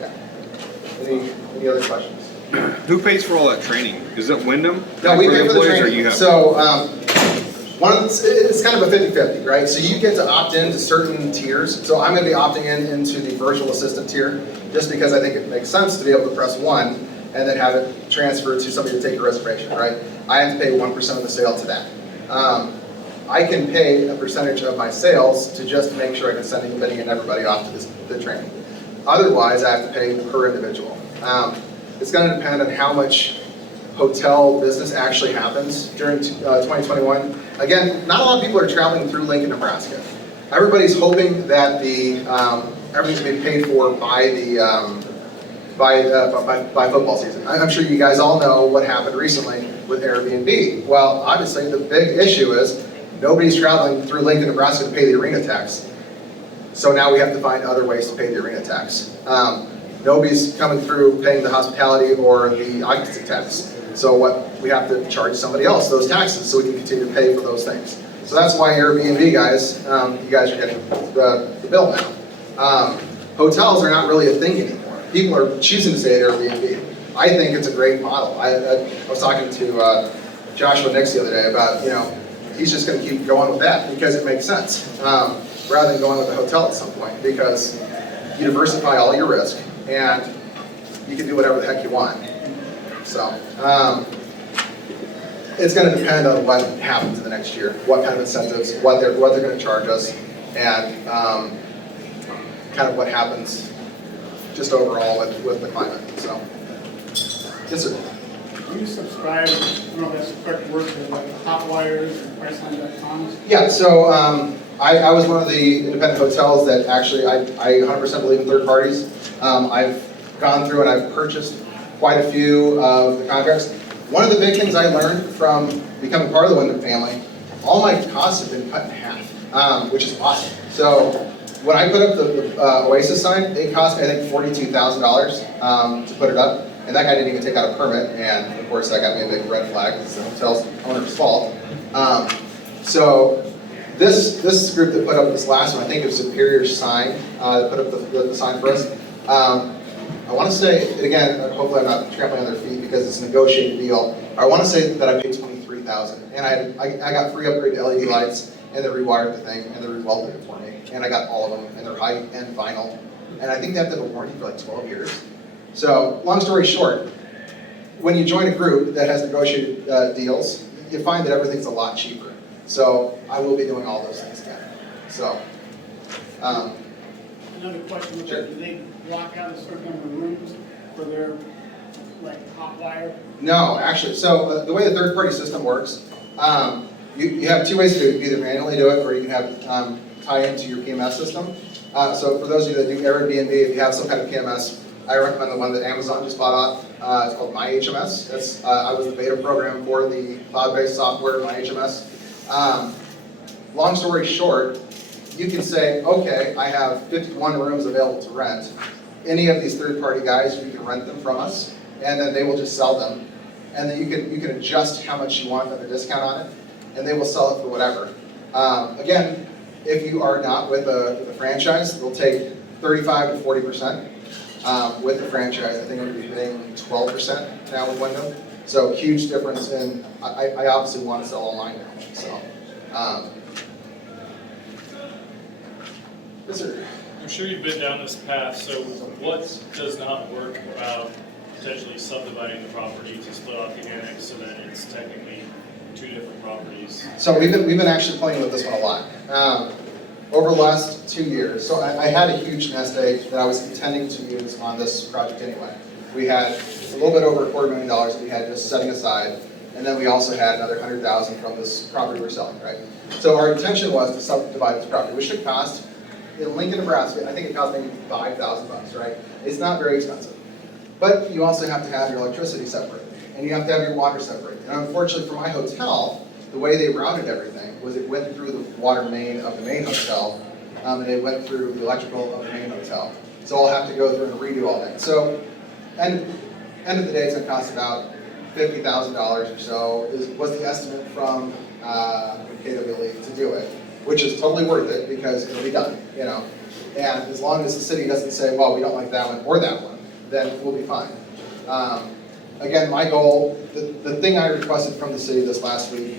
yeah. Any other questions? Who pays for all that training? Is it Wyndham? No, we pay for the employees, or training. you have? So it's kind of a 50-50, right? So you get to opt in to certain tiers. So I'm going to be opting into the virtual assistant tier just because I think it makes sense to be able to press 1 and then have it transferred to somebody to take a reservation, right? I have to pay 1% of the sale to that. I can pay a percentage of my sales to just make sure I can send anybody and everybody off to the training. Otherwise, I have to pay per individual. It's going to depend on how much hotel business actually happens during 2021. Again, not a lot of people are traveling through Lincoln, Nebraska. Everybody's hoping that everything's going to be paid for by by football season. I'm sure you guys all know what happened recently with Airbnb. Well, obviously the big issue is nobody's traveling through Lincoln, Nebraska to pay the arena tax. So now we have to find other ways to pay the arena tax. Nobody's coming through paying the hospitality or the occupancy tax. So we have to charge somebody else those taxes so we can continue to pay for those things. So that's why Airbnb guys, you guys are getting the bill now. Hotels are not really a thing anymore. People are choosing to stay at Airbnb. I think it's a great model. I was talking to Joshua Nix the other day about, he's just going to keep going with that because it makes sense, rather than going with a hotel at some point, because you diversify all your risk and you can do whatever the heck you want. So it's going to depend on what happens in the next year, what kind of incentives, what they're going to charge us, and kind of what happens just overall with the climate. So, yes, sir. Do you subscribe, I don't know if that's the correct word, to like hot wires and priceline.com? Yeah, so I was one of the independent hotels that actually, I 100% believe in third parties. I've gone through and I've purchased quite a few of the contracts. One of the big things I learned from becoming part of the Wyndham family, all my costs have been cut in half, which is awesome. So when I put up the Oasis sign, it cost me, I think, $42,000 to put it up. And that guy didn't even take out a permit, and of course that got me a big red flag. It's the hotel's owner's fault. So this group that put up this last one, I think it was Superior Sign, that put up the sign for us. I want to say, and again, hopefully I'm not trampling on their feet because it's a negotiated deal. I want to say that I paid $23,000, and I got free upgrade to LED lights, and they rewired the thing, and they rewelded it for me, and I got all of them, and they're high-end vinyl, and I think they have to have a warranty for like 12 years. So, long story short, when you join a group that has negotiated deals, you find that everything's a lot cheaper. So, I will be doing all those things again. So, Another question was, sure. do they block out a certain number of rooms for their, like, hot wire? No, actually, so the way the third-party system works, you have two ways to do it. You can either manually do it, or you can have tie into your PMS system. So for those of you that do Airbnb, if you have some kind of PMS, I recommend the one that Amazon just bought off. It's called MyHMS. I was the beta program for the cloud-based software, MyHMS. Long story short, you can say, okay, I have 51 rooms available to rent. Any of these third-party guys, you can rent them from us, and then they will just sell them. And then you can adjust how much you want of a discount on it, and they will sell it for whatever. Again, if you are not with a franchise, they'll take 35 to 40%. With the franchise, I think I'm going to be paying 12% now with Wyndham. So huge difference in, I obviously want to sell online now. So, yes, sir. I'm sure you've been down this path, so what does not work about potentially subdividing the property to split off the annex so that it's technically two different properties? So we've been actually playing with this one a lot. Over the last 2 years, so I had a huge nest egg that I was intending to use on this project anyway. We had a little bit over $250,000 that we had just setting aside, and then we also had another $100,000 from this property we're selling, right? So our intention was to subdivide this property, which should cost, in Lincoln, Nebraska, I think it cost maybe $5,000, right? It's not very expensive. But you also have to have your electricity separate, and you have to have your water separate. And unfortunately for my hotel, the way they routed everything was it went through the water main of the main hotel, and it went through the electrical of the main hotel. So I'll have to go through and redo all that. So, end of the day, it's going to cost about $50,000 or so, was the estimate from KWLE to do it, which is totally worth it because it'll be done, And as long as the city doesn't say, well, we don't like that one or that one, then we'll be fine. Again, my goal, the thing I requested from the city this last week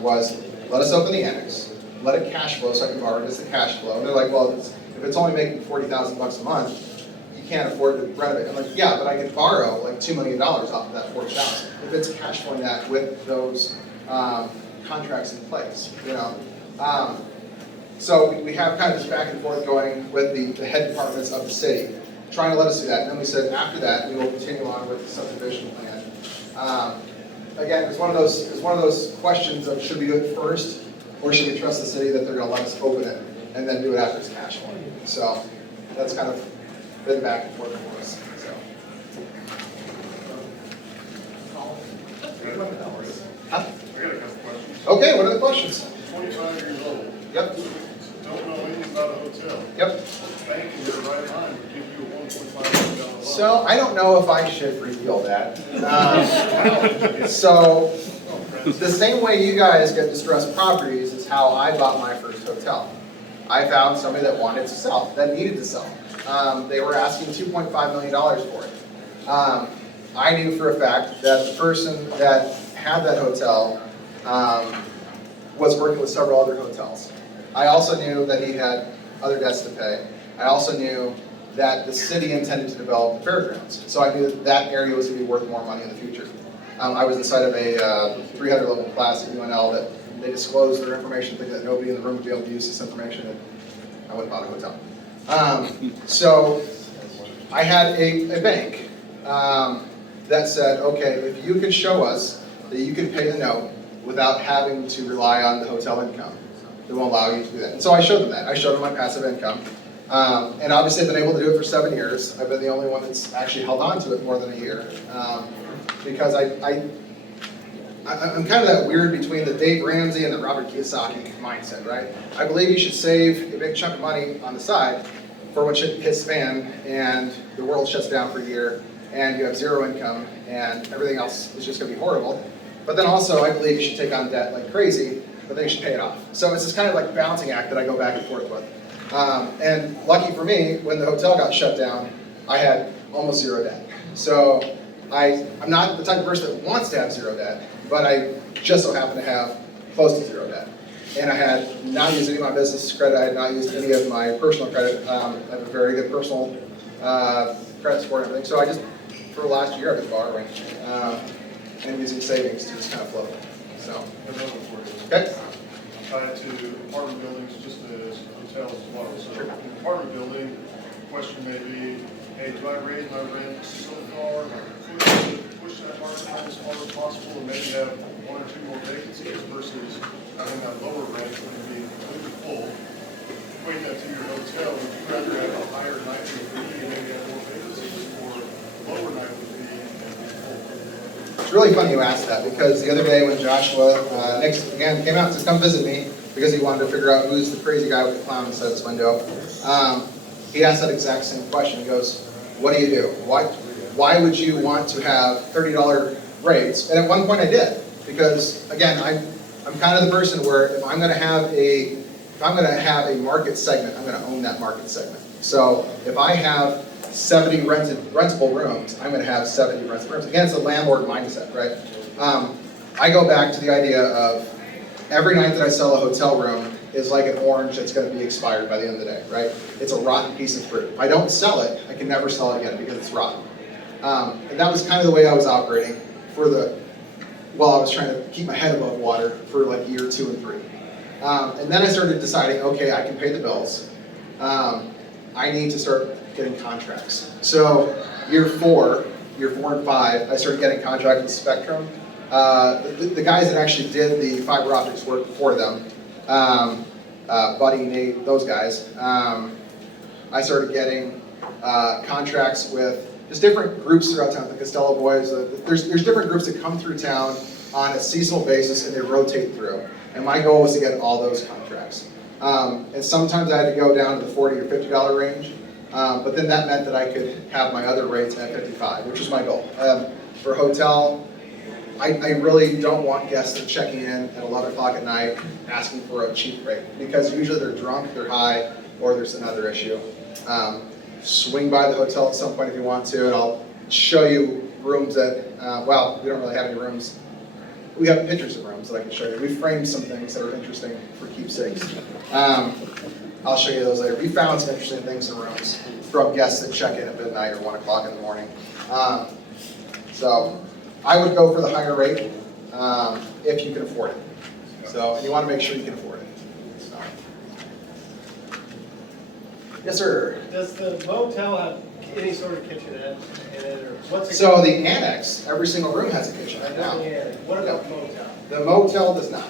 was, let us open the annex, let it cash flow so I can borrow it as the cash flow. And they're like, well, if it's only making $40,000 a month, you can't afford to renovate. I'm like, yeah, but I could borrow like $2 million off of that $40,000 if it's cash flowing that with those contracts in place, So we have kind of this back and forth going with the head departments of the city, trying to let us do that. And then we said after that, we will continue on with the subdivision plan. Again, it's one of those questions of should we do it first, or should we trust the city that they're going to let us open it and then do it after it's cash flowing. So that's kind of been back and forth for us. So. Huh? I got a couple questions. Okay, what are the questions? 25 years old. Yep. Don't know anything about a hotel. Yep. Bank in your right mind would give you a $1.5 million loan. So I don't know if I should reveal that. So the same way you guys get distressed properties is how I bought my first hotel. I found somebody that wanted to sell, that needed to sell. They were asking $2.5 million for it. I knew for a fact that the person that had that hotel was working with several other hotels. I also knew that he had other debts to pay. I also knew that the city intended to develop the fairgrounds. So I knew that that area was going to be worth more money in the future. I was inside of a 300 level class at UNL that they disclosed their information, thinking that nobody in the room would be able to use this information, and I went and bought a hotel. So I had a bank that said, okay, if you can show us that you can pay the note without having to rely on the hotel income, they will allow you to do that. And so I showed them that. I showed them my passive income. And obviously I've been able to do it for 7 years. I've been the only one that's actually held on to it more than a year. Because I'm kind of that weird between the Dave Ramsey and the Robert Kiyosaki mindset, right? I believe you should save a big chunk of money on the side for when shit hits the fan and the world shuts down for a year and you have zero income and everything else is just going to be horrible. But then also I believe you should take on debt like crazy, but then you should pay it off. So it's this kind of like balancing act that I go back and forth with. And lucky for me, when the hotel got shut down, I had almost zero debt. So I'm not the type of person that wants to have zero debt, but I just so happen to have close to zero debt. And I had not used any of my business credit, I had not used any of my personal credit. I have a very good personal credit score and everything. So I just, for the last year, I've been borrowing and using savings to just kind of float. So, okay. Tied to apartment buildings, just as hotels as well. So in an apartment building, the question may be, hey, do I raise my rent so far, push that market rent as far as possible, and maybe have 1 or 2 more vacancies versus having that lower rent going to be completely full? Equate that to your hotel. Would you rather have a higher nightly fee and maybe have more vacancies, or lower nightly fee and be full? It's really funny you asked that, because the other day when Joshua Nix again came out to come visit me because he wanted to figure out who's the crazy guy with the clown inside this window, he asked that exact same question. He goes, what do you do? Why would you want to have $30 rates? And at one point I did, because again, I'm kind of the person where if I'm going to have a market segment, I'm going to own that market segment. So if I have 70 rentable rooms, I'm going to have 70 rentable rooms. Again, it's a landlord mindset, right? I go back to the idea of every night that I sell a hotel room is like an orange that's going to be expired by the end of the day, right? It's a rotten piece of fruit. If I don't sell it, I can never sell it again because it's rotten. And that was kind of the way I was operating while I was trying to keep my head above water for like year 2 and 3. And then I started deciding, okay, I can pay the bills. I need to start getting contracts. So year 4 and 5, I started getting contracts with Spectrum. The guys that actually did the fiber optics work for them, Buddy, Nate, those guys, I started getting contracts with just different groups throughout town, the Costello Boys. There's different groups that come through town on a seasonal basis and they rotate through. And my goal was to get all those contracts. And sometimes I had to go down to the $40 or $50 range, but then that meant that I could have my other rates at $55, which was my goal. For a hotel, I really don't want guests that are checking in at 11 o'clock at night asking for a cheap rate, because usually they're drunk, they're high, or there's another issue. Swing by the hotel at some point if you want to, and I'll show you rooms that, well, we don't really have any rooms. We have pictures of rooms that I can show you. We framed some things that are interesting for keepsakes. I'll show you those later. We found some interesting things in rooms from guests that check in at midnight or 1 o'clock in the morning. So I would go for the higher rate if you can afford it. So you want to make sure you can afford it. So. Yes, sir. Does the motel have any sort of kitchenette in it, or what's it? So the annex, every single room has a kitchenette now. What about the motel? The motel does not.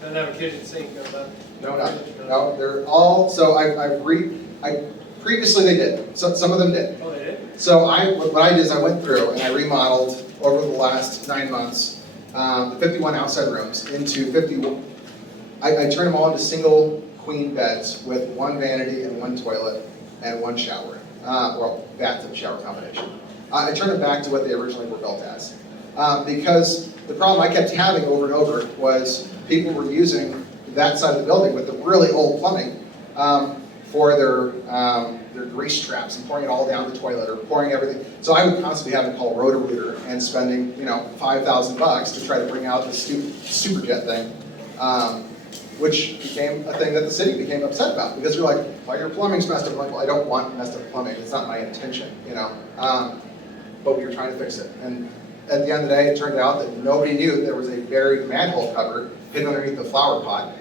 Doesn't have a kitchen sink, no nothing? No, nothing. No, they're all, so previously they did. So some of them did. Oh, they did? So what I did is I went through and I remodeled over the last 9 months the 51 outside rooms into 51. I turned them all into single queen beds with 1 vanity and 1 toilet and 1 shower. Well, bathtub shower combination. I turned it back to what they originally were built as. Because the problem I kept having over and over was people were using that side of the building with the really old plumbing for their grease traps and pouring it all down the toilet or pouring everything. So I would constantly have to call Roto-Rooter and spending, $5,000 to try to bring out the super jet thing, which became a thing that the city became upset about because they're like, "Well, your plumbing's messed up." I'm like, "Well, I don't want messed up plumbing. It's not my intention, But we were trying to fix it, and at the end of the day, it turned out that nobody knew there was a buried manhole cover hidden underneath the flower pot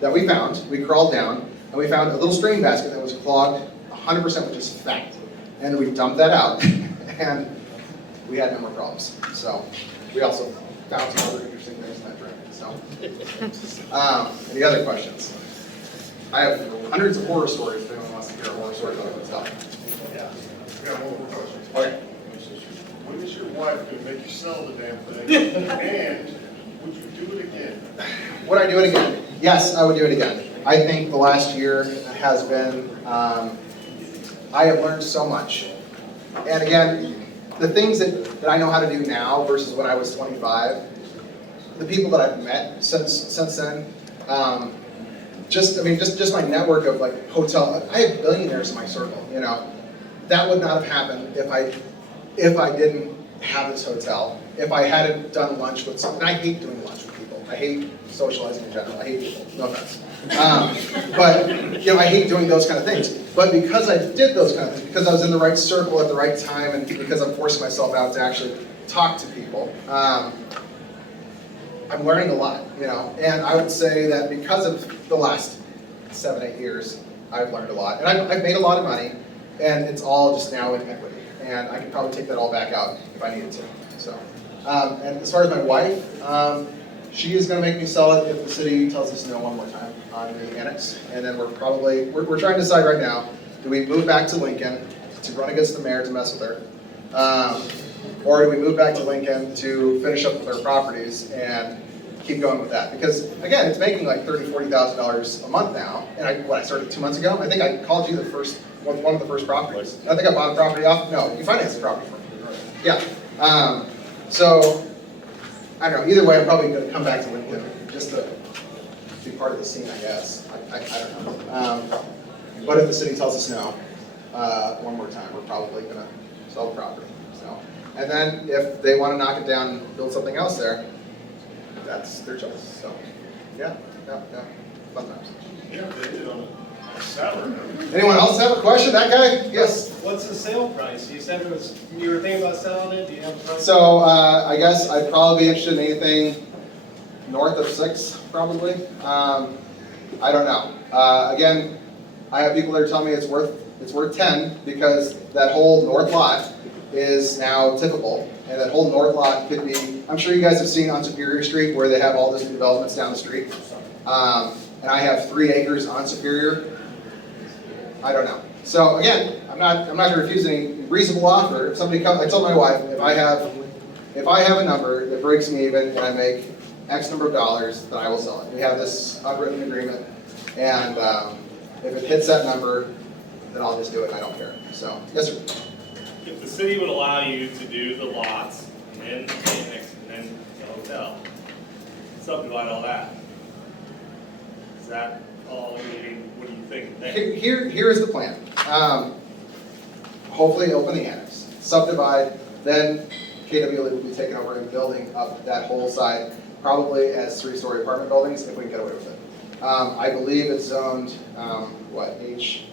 that we found. We crawled down and we found a little strain basket that was clogged 100% with just fat. And we dumped that out and we had no more problems. So we also found some other interesting things in that drain. So, any other questions? I have hundreds of horror stories if anyone wants to hear horror stories about this stuff. Yeah. We got one more question. Okay. When is your wife going to make you sell the damn thing? And would you do it again? Would I do it again? Yes, I would do it again. I think the last year has been, I have learned so much. And again, the things that I know how to do now versus when I was 25, the people that I've met since then, just my network of like hotel, I have billionaires in my circle, That would not have happened if I didn't have this hotel, if I hadn't done lunch with someone. And I hate doing lunch with people. I hate socializing in general. I hate people, no offense. But I hate doing those kind of things. But because I did those kind of things, because I was in the right circle at the right time, and because I'm forcing myself out to actually talk to people, I'm learning a lot, And I would say that because of the last 7-8 years, I've learned a lot. And I've made a lot of money, and it's all just now in equity. And I could probably take that all back out if I needed to. So, and as far as my wife, she is going to make me sell it if the city tells us no one more time on the annex. And then we're trying to decide right now, do we move back to Lincoln to run against the mayor to mess with her? Or do we move back to Lincoln to finish up with our properties and keep going with that? Because again, it's making like $30,000, $40,000 a month now. And I started 2 months ago. I think I called you one of the first properties. I think I bought a property off. No, you financed the property for me. Yeah. So I don't know. Either way, I'm probably going to come back to Lincoln just to be part of the scene, I guess. I don't know. But if the city tells us no one more time, we're probably going to sell the property. So, and then if they want to knock it down and build something else there, that's their choice. So, yeah. Fun times. Yeah, they did on a salary. Anyone else have a question? That guy? Yes. What's the sale price? You said you were thinking about selling it. Do you have a price? So I guess I'd probably be interested in anything north of 6, probably. I don't know. Again, I have people that are telling me it's worth 10 because that whole north lot is now tippable, and that whole north lot could be. I'm sure you guys have seen on Superior Street where they have all those new developments down the street, and I have 3 acres on Superior. I don't know. So again, I'm not going to refuse any reasonable offer. If somebody comes, I told my wife, if I have a number that breaks me even and I make X number of dollars, then I will sell it. We have this unwritten agreement, and if it hits that number, then I'll just do it. I don't care. So yes, sir. If the city would allow you to do the lots and then the annex and then the hotel, subdivide all that, is that all? What do you think? Here is the plan. Hopefully open the annex, subdivide, then KW will be taking over and building up that whole side, probably as 3-story apartment buildings if we can get away with it. I believe it's zoned, H?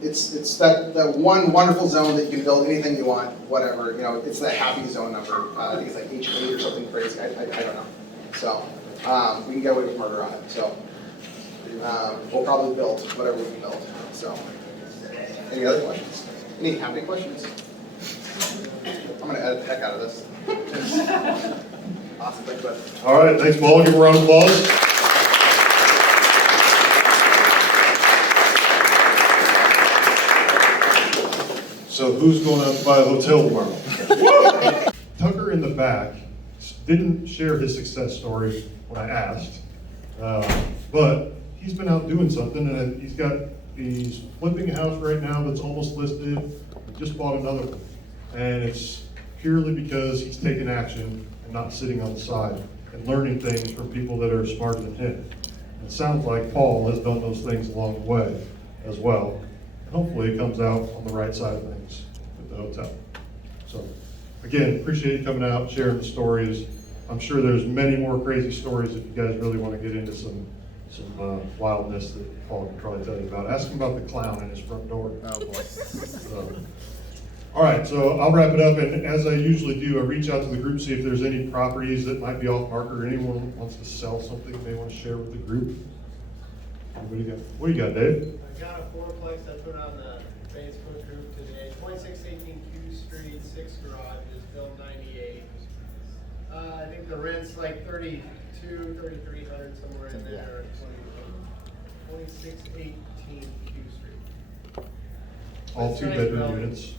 It's that one wonderful zone that you can build anything you want, whatever, it's the happy zone number. I think it's like H8 or something crazy, I don't know. So, we can get away with murder on it, so. We'll probably build whatever we can build, so. Any other questions? Have any questions? I'm gonna edit the heck out of this. Awesome, thanks, bud. All right, thanks, Paul. Give a round of applause. So who's going out to buy a hotel tomorrow? Tucker in the back didn't share his success story when I asked, but he's been out doing something, and he's flipping a house right now that's almost listed. He just bought another one, and it's purely because he's taking action and not sitting on the side and learning things from people that are smarter than him. It sounds like Paul has done those things along the way as well. And hopefully it comes out on the right side of things with the hotel. So again, appreciate you coming out, sharing the stories. I'm sure there's many more crazy stories if you guys really want to get into some wildness that Paul can probably tell you about. Ask him about the clown in his front door. Oh, boy. So, all right, so I'll wrap it up, and as I usually do, I reach out to the group, see if there's any properties that might be off market or anyone wants to sell something they want to share with the group. What do you got? What do you got, Dave? I got a fourplex I put on the Facebook group today, 2618 Q Street, 6 garages, built 98. I think the rent's like 3,300 somewhere in there. 2618 Q Street. All It's 2 nice bedroom building. units.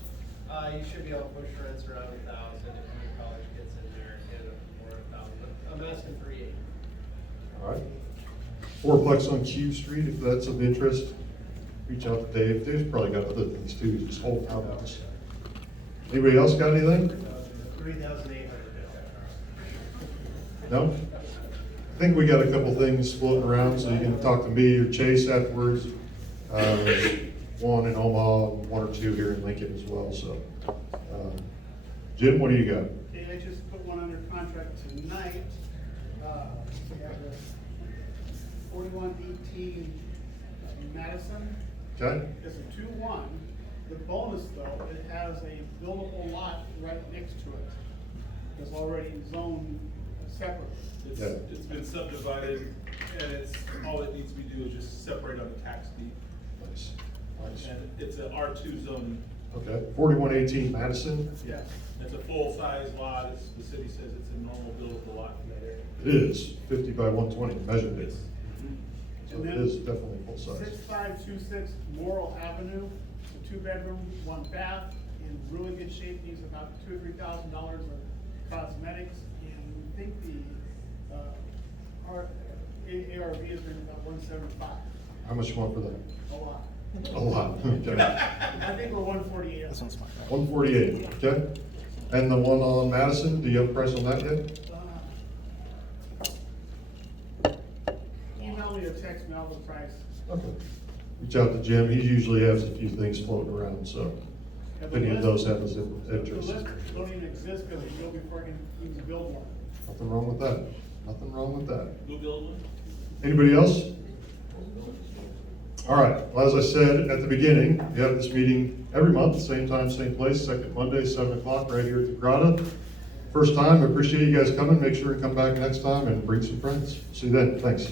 You should be able to push rents around 1,000 if your college kids in there, get it more 1,000. I'm asking 380. All right. Fourplex on Q Street, if that's of interest, reach out to Dave. Dave's probably got other things too, just hold out on us. Anybody else got anything? 3,800. No? I think we got a couple things floating around, so you can talk to me or Chase afterwards. One in Omaha, 1 or 2 here in Lincoln as well, so. Jim, what do you got? Okay, I just put one under contract tonight. We have the 4118 Madison. Okay? It's a 2-1. The bonus though, it has a buildable lot right next to it. It's already zoned separately. It's been subdivided, and all it needs to be do is just separate on the tax deed. Nice. Nice. And it's a R2 zoning. Okay, 4118 Madison. Yeah. It's a full-size lot, the city says it's a normal buildable lot in that area. It is 50 by 120, measured it. So And it then is definitely full size. 6526 Morrill Avenue, it's a 2-bedroom, 1 bath, in really good shape, needs about $2,000 or $3,000 of cosmetics, and we think the, our ARV has been about 175. How much you want for that? A lot. A lot, okay. I think we're 148. This one's 148, okay? And the one on Madison, do you have a price on that yet? Email me or text me all the price. Okay. Reach out to Jim, he usually has a few things floating around, so if any of those have his interest. The list don't even exist because it's built before I can even build one. Nothing wrong with that, nothing wrong with that. Who built one? Anybody else? All right, well, as I said at the beginning, we have this meeting every month, same time, same place, second Monday, 7 o'clock, right here at the Grata. First time, I appreciate you guys coming. Make sure to come back next time and bring some friends. See you then, thanks.